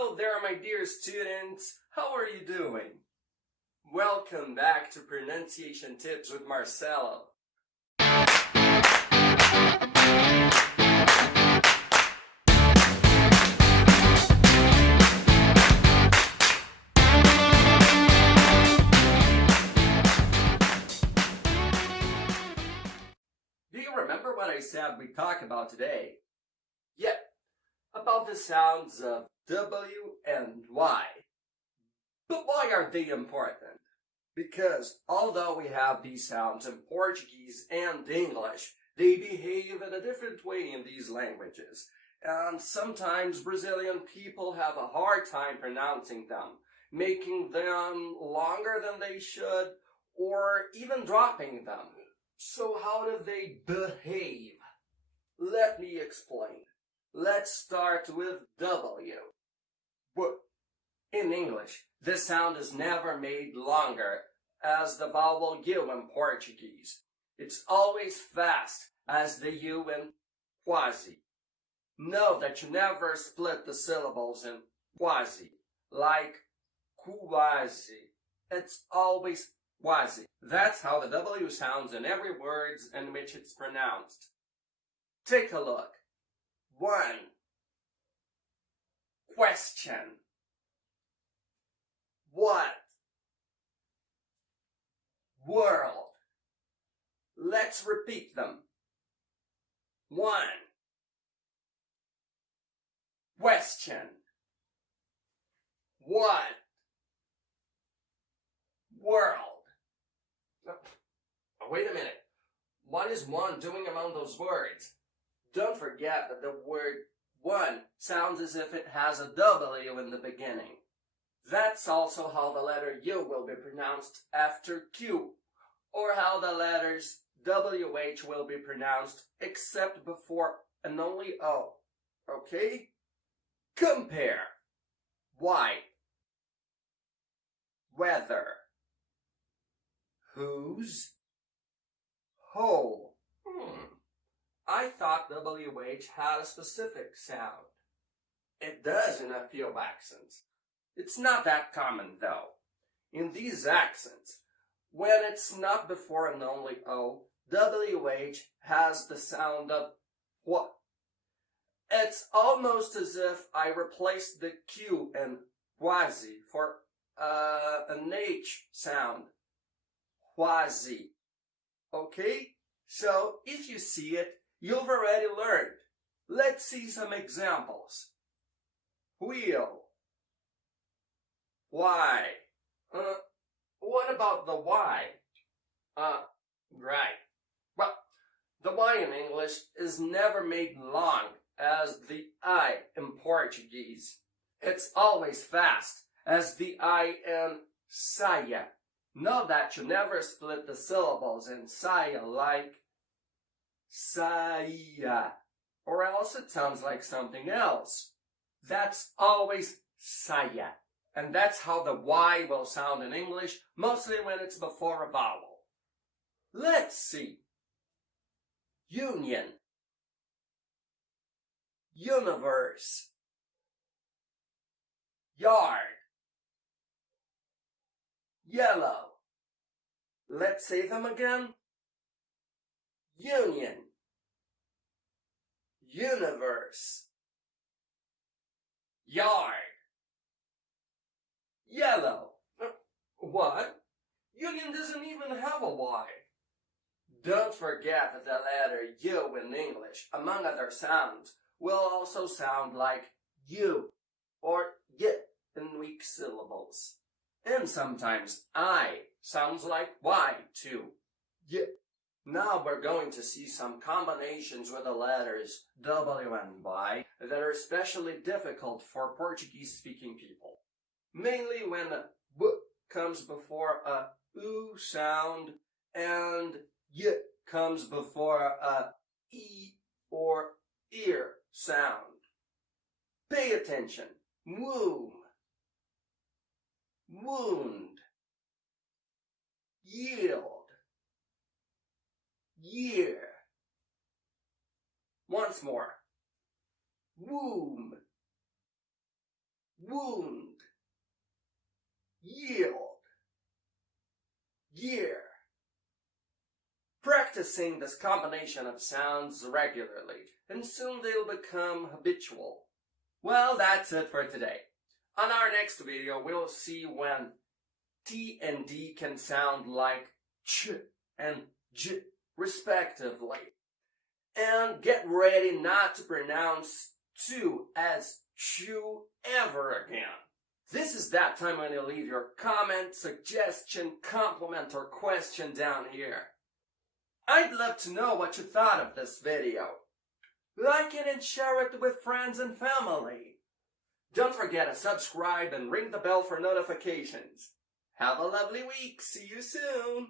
Hello there, my dear students. How are you doing? Welcome back to Pronunciation Tips with Marcelo. Do you remember what I said we talk about today? Yeah, about the sounds of W and Y. But why are they important? Because although we have these sounds in Portuguese and English, they behave in a different way in these languages. And sometimes Brazilian people have a hard time pronouncing them, making them longer than they should, or even dropping them. So how do they behave? Let me explain. Let's start with W. In English, this sound is never made longer as the vowel U in Portuguese. It's always fast as the U in quase. Note that you never split the syllables in quase, like quase. It's always quase. That's how the W sounds in every word in which it's pronounced. Take a look. 1. Question. What? World. Let's repeat them. 1. Question. What? World. Wait a minute. What is one doing among those words? Don't forget that the word one sounds as if it has a W in the beginning. That's also how the letter U will be pronounced after Q, or how the letters WH will be pronounced except before and only O. Okay? Compare. White. Weather. Whose? Whole. I thought WH had a specific sound. It does in a few accents. It's not that common though. In these accents, when it's not before and only O, WH has the sound of what? It's almost as if I replaced the Q in quasi for an H sound. Quasi. Okay? So if you see it, you've already learned. Let's see some examples. Wheel. Why? What about the Y? Right. Well, the Y in English is never made long as the I in Portuguese. It's always fast as the I in saia. Note that you never split the syllables in saia like saia, or else it sounds like something else. That's always saia. And that's how the Y will sound in English, mostly when it's before a vowel. Let's see. Union. Universe. Yard. Yellow. Let's say them again. Union. Universe. Yard. Yellow. What? Union doesn't even have a Y. Don't forget that the letter U in English, among other sounds, will also sound like U or Y in weak syllables. And sometimes I sounds like Y too. Y. Now we're going to see some combinations with the letters W and Y that are especially difficult for Portuguese-speaking people. Mainly when a W comes before a U sound and Y comes before a E or ear sound. Pay attention. Womb. Wound. Yield. Year. Once more. Womb. wound, yield, year. Practicing this combination of sounds regularly, and soon they'll become habitual. Well, that's it for today. On our next video, we'll see when T and D can sound like ch and j, respectively. And get ready not to pronounce to as chew ever again. This is that time when you leave your comment, suggestion, compliment, or question down here. I'd love to know what you thought of this video. Like it and share it with friends and family. Don't forget to subscribe and ring the bell for notifications. Have a lovely week. See you soon.